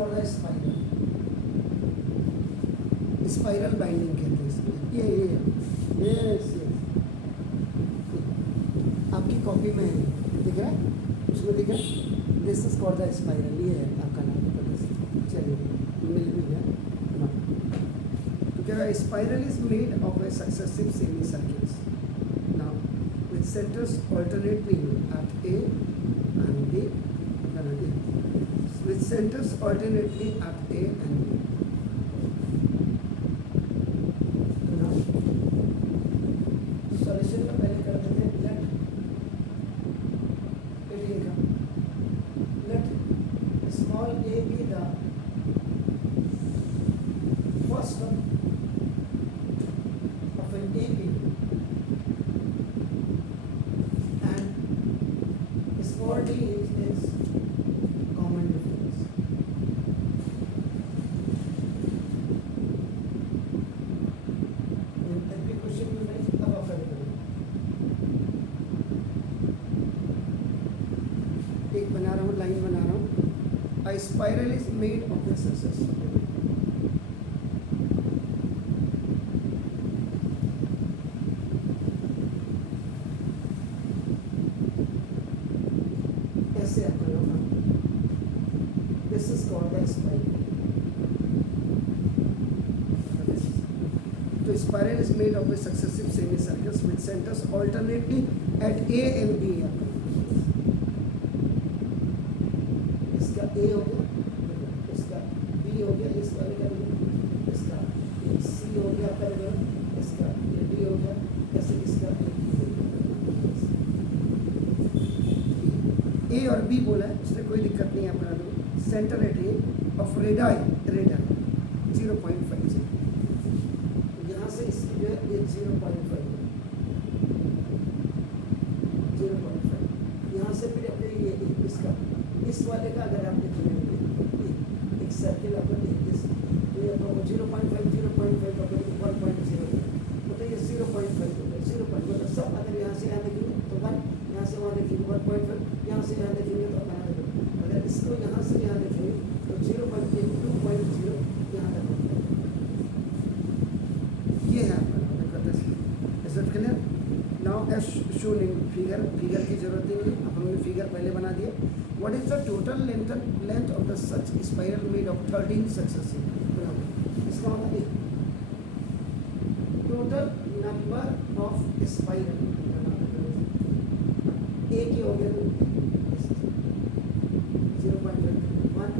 Called the spiral, spiral binding कहते हैं इसमें। ये यस आपकी कॉपी में दिख रहा है, उसमें दिख रहा है, this is called the spiral, ये है आपका नाम। चलिए मिल भी गया। तो क्या है, spiral is made of a successive semi circles now with centres alternately at A and B, with centers alternately at A and B. तो now solution का पहले कर देते हैं। let 18 का let small a be the first term of an AB and small d is its common difference. एक बना रहा हूँ, लाइन बना रहा हूँ। A spiral is made of the success. ऐसे आपका नाम, this is called a spiral. तो spiral is made of a successive semicircles with centers alternately at A and B. इसका A हो गया, इसका B हो गया, इस वाले का इसका C हो गया आपका, इसका D हो गया, ऐसे इसका A और B बोला है, इसमें कोई दिक्कत नहीं है। अपना दो centre at A of radii 0.5 से यहाँ से इसकी जो है ये 0.5 यहाँ से फिर अपने ये इसका इस वाले का अगर आप देखेंगे एक सर्किल आपको तो ये आपको 0.5 अपने 1.0 तो ये 0.5 हो गया। 0. मतलब सब अगर यहाँ से यहाँ देखेंगे तो 1, यहाँ से वहाँ देखेंगे 1.5, यहाँ से यहाँ देखेंगे तो अपना अगर इसको यहाँ से यहाँ देखेंगे तो 0.2.0 यहाँ तक होता है। ये है आपका clear. Now as shown in figure की जरूरत नहीं है, हमने फिगर पहले बना दिया। What is the total length of the such spiral made of 13 successive, इसका मतलब total number of spiral a की हो गया 0.1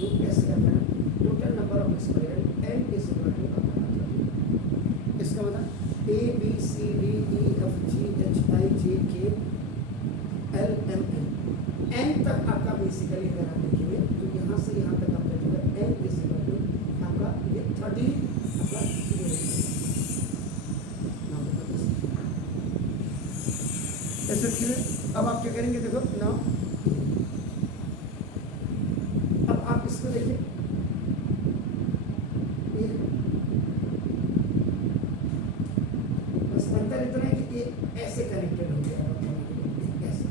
2 ऐसे आता है। Total number of spiral n is equal to, इसका मतलब A B C D E F G H I J K L M N N तक आपका बेसिकली अगर आप देखेंगे तो यहाँ से यहाँ तक आपका जो है N इज इक्वल टू आपका ये 13 आपका ऐसे क्लियर। अब आप क्या करेंगे, देखो ना, अब आप इसको देखिए, बस अंतर इतना है कि ये ऐसे कनेक्टेड हो गया, ऐसे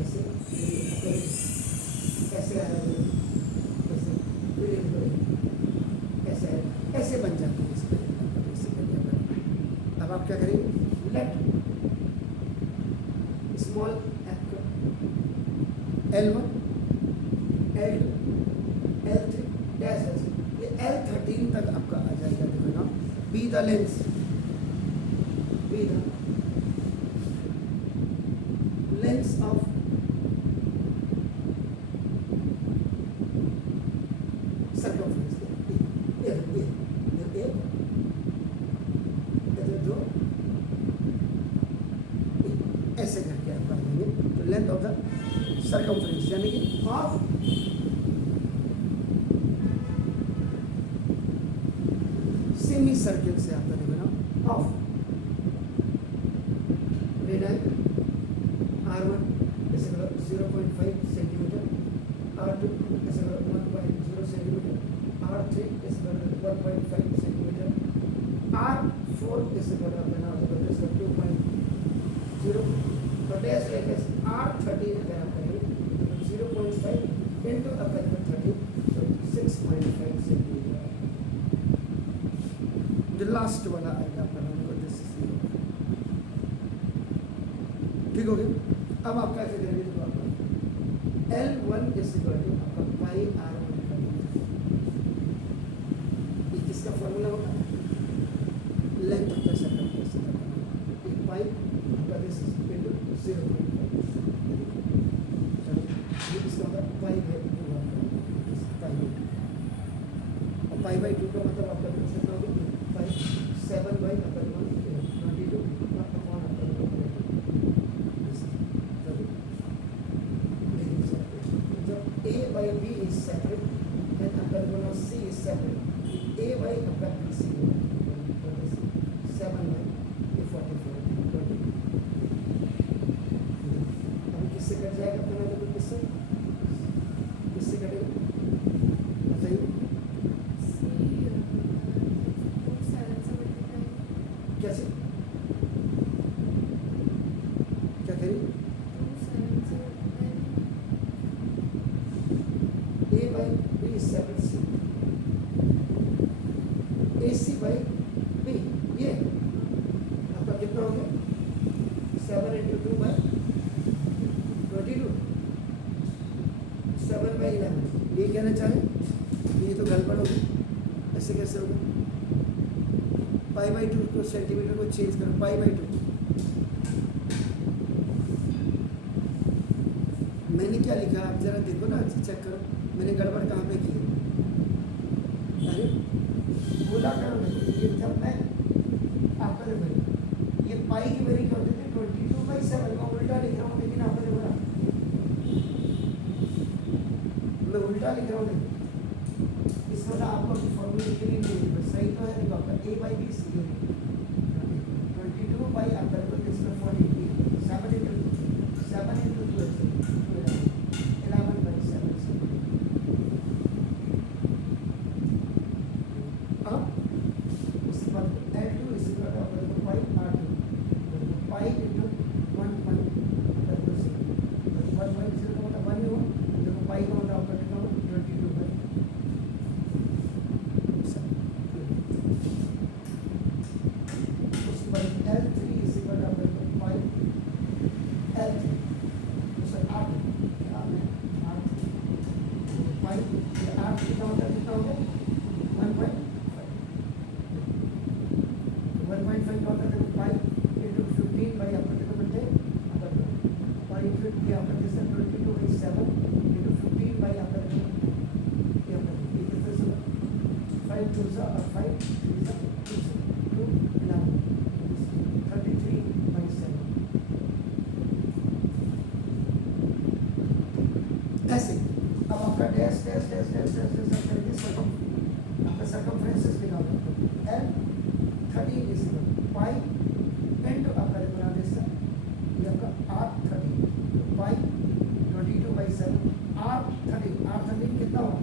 ऐसे ऐसे आया, ऐसे ऐसे बन जाते हैं इसके। अब आप क्या करेंगे, let small L1 L2 L3 dash ये L13 तक आपका आ जाएगा। देखो ना, be the lens, be the lens of circumference, दो ऐसे करके आप देंगे तो लेंथ ऑफ द सर्कमफ्रेंस यानी कि ऑफ सेमी सर्किल से आपका देखो ना, ऑफ रेडाई R1 ऐसे 0.5 सेंटीमीटर, R2 ऐसे 1.0 सेंटीमीटर, R3 ऐसे 1.5 सेंटीमीटर, R4 ऐसे बना 2.0 तो डैश लेके R13 अगर आप करेंगे 0.5 इंटू आपका 30 लास्ट वाला आएगा आपका नाम को दिस ठीक हो गया। अब आप कैसे करेंगे तो आपका L1 इज इक्वल टू आपका पाई R1 का ये किसका फॉर्मूला होगा लेंथ ऑफ द सर्कमफ्रेंस का पाई आपका दिस इज इक्वल टू 0.5 चलो ये किसका होगा पाई बाय 2 पाई बाय 2 और पाई बाय 2 का मतलब आपका कितना होगा pi 7 by 22 upon A by B is separate and upper C is separate. A by upper C is 7 by A44 20. अभी किससे कट जाएगा अपना देखो किससे कटेगा बताइए कैसे क्या करें A by B is 7C AC by B ये आपका कितना हो गया 7 into 2 by 22 7 by 11 ये कहना चाहे ये तो गड़बड़ हो गई ऐसे कैसे होगा पाई बाई 2 को सेंटीमीटर को चेंज करो पाई बाई 2 मैंने क्या लिखा आप जरा देखो ना चेक करो मैंने गड़बड़ कहाँ पे की है अरे बोला करो देखो ये जब मैं आपका देखो ये पाई की वैल्यू क्या होती थी 22/7 मैं उल्टा लिख रहा हूँ लेकिन आपका देखो ना मैं उल्टा लिख रहा हूँ देखो इस वजह आपको फॉर्मूले के लिए नहीं है सही तो है देखो आपका A by B is 22 by आपका देखो इसमें 40 7 into 2 11 by 7 अब उसके बाद L2 is equal to आपका देखो पाई R2 पाई into 1 पाई आपका देखो 1 पाई 0 का मतलब 1 ही हुआ देखो पाई का मतलब आपका कितना होगा 22 by उसके बाद L3 is equal to आपका देखो पाई L3 उसका R2 पाई R3 का मतलब कितना हो गया 1.5 1.5 का होता है पाई into 15 by आपका कितना बनते हैं पाई 50 आपका जैसे 22/7 into 15 by आपका ये कितना से 5 2 सा और 5 3 सा 2 11 33/7 ऐसे अब आपका डैश करके आपका सर्कमफ्रेंस निकालना L 13 is पाई into आपका बना दे सर ये आपका R13 पाई 22/7 R13 कितना हुआ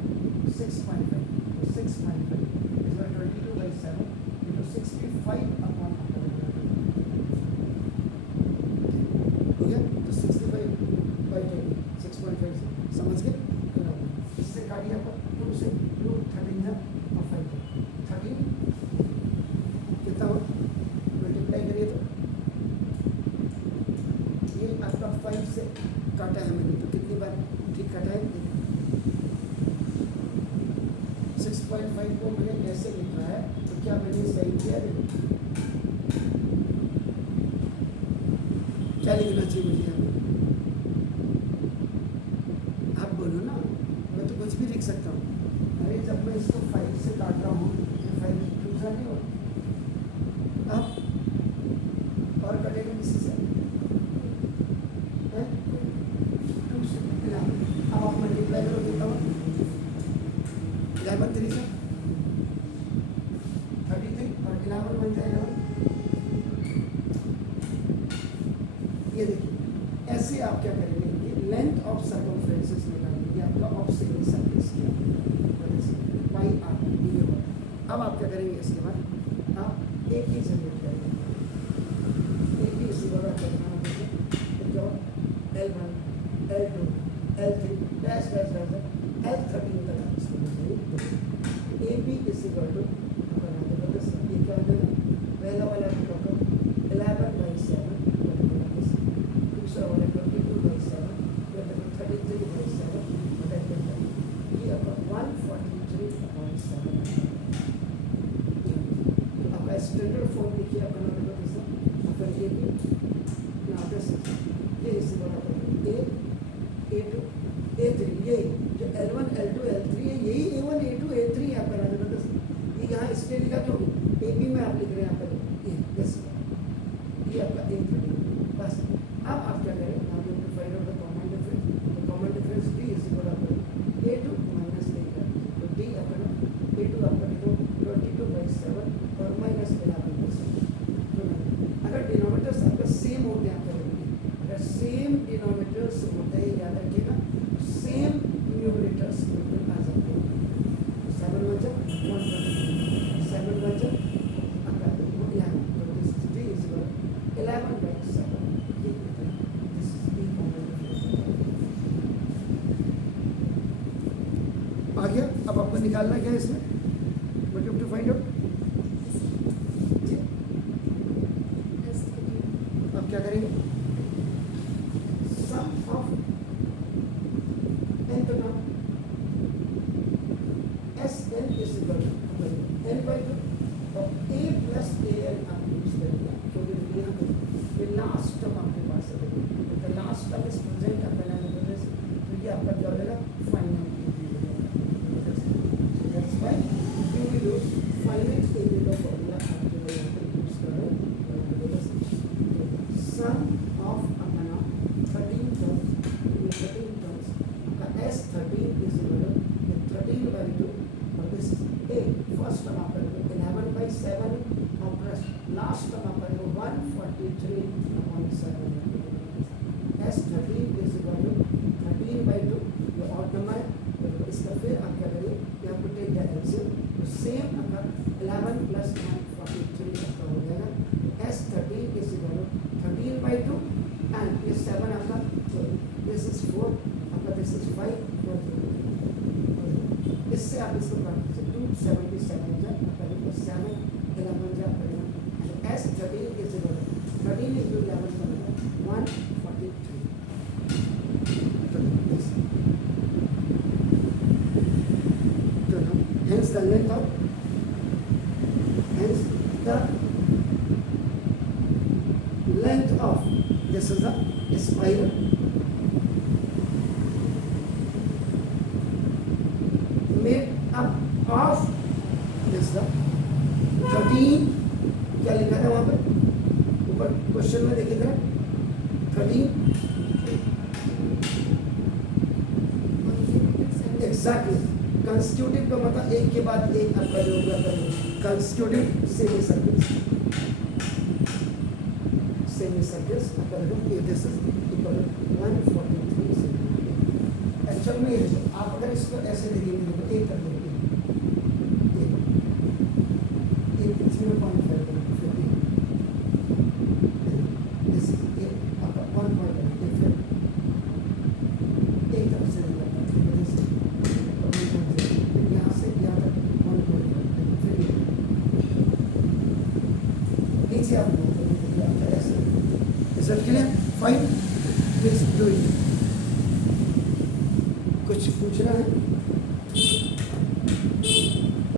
6.5 तो 6.5 is 22/7 into 65 upon ठीक है तो 65/20 6.5 समझ गए इससे काटिए आपको 2 से 2 13 और 5 13 कितना हो मल्टीप्लाई करिए तो ये आपका 5 से काटा है मैंने तो कितनी बार ठीक काटा है 6.5 को मैंने ऐसे लिखा है तो क्या मैंने सही किया क्या लिखना चाहिए मुझे आप बोलो ना मैं तो कुछ भी लिख सकता हूँ अरे जब मैं इसको 5 से काट रहा हूँ तो 5 दूसरा नहीं होगा अब और कटेगा किसी से 2 से अब आप मल्टीप्लाई करो कितना हो 11 3 से 33 और 11 बन जाएगा ये देखिए ऐसे आप क्या करेंगे कि लेंथ ऑफ सर्कमफ्रेंसेस निकालेंगे आपका ऑफ सेमी सर्कल्स की पाई आर ये होगा अब आप क्या करेंगे इसके बाद आप एक ही जनरेट करेंगे एक ही इसी बार करना होगा L1 L2 L3 dash dash dash L13 तक आप इसको बताइए AB इज इक्वल टू ये क्या हो जाएगा आपका स्टैंडर्ड फॉर्म लिखिए आपका नंबर का किस्सा आपका A B now this is ये इसी बराबर ए A2 A3 ये जो L1 L2 L3 है यही A1 A2 A3 है आपका नंबर का ये यहाँ इसलिए लिखा क्यों ए बी में आप लिख रहे हैं यहाँ पर ये आपका A3 बस अब आप क्या करें now you have to find out the common difference D is equal to A2 minus A तो D आपका ना A2 आपका देखो 22/7 और minus 11%। अगर डिनोमिनेटर्स आपका सेम होते हैं अगर सेम डिनोमिनेटर्स होते हैं याद रखिएगा सेम न्यूमरेटर्स बिल्कुल आ जाते हैं 7 बचा 1 7 बचा आपका 11 तो this is D is equal to 11/7 this is the common difference आ गया। अब आपको निकालना क्या है इसमें what you have to find out क्या करेंगे सम ऑफ n तो नाम Sn is equal to n/2 और a प्लस an आप यूज करेंगे क्योंकि यहाँ पे ये लास्ट टर्म आपके पास है तो लास्ट टर्म इज प्रेजेंट आप पहले नंबर से तो ये आपका क्या हो जाएगा finite that's why you will use finite area का फॉर्मूला आप जो यहाँ पे यूज कर रहे हैं sum of अपना 13 terms का S13 is equal to 13/2 और this is A first term आपका 11/7 और प्लस लास्ट टर्म आपका 143/7 S13 is equal to 13/2 ये ऑड नंबर है तो इसका फिर आप क्या करिए you have to take the LCM तो सेम आपका 11 plus 143 आपका हो जाएगा S13 is equal to 13/2 and this 7 आपका so this is 4 आपका this is 5 इससे आप इसको काट दीजिए 277 जाए आपका देखो 7 11 जाए आपका S13 is equal to 13 into 11 बनेगा 143 तो hence the length of length of this is a spiral made up of this the 13 क्या लिखा था वहाँ पे ऊपर क्वेश्चन में देखिए जरा 13 एग्जैक्टली कंस्टिट्यूटिव का मतलब एक के बाद एक आपका जो होगा कंस्टिट्यूटिव सेमी सर्कल्स आपका देखो ये this is equal to 143 actual में आप अगर इसको ऐसे देखेंगे देखो एक कर देंगे एक 0.5 दिस इज आपका 1.8 एक तरफ से यहाँ से यहाँ तक 1.5 फिर नीचे आप Is that clear? Fine. Please do it. कुछ पूछना है?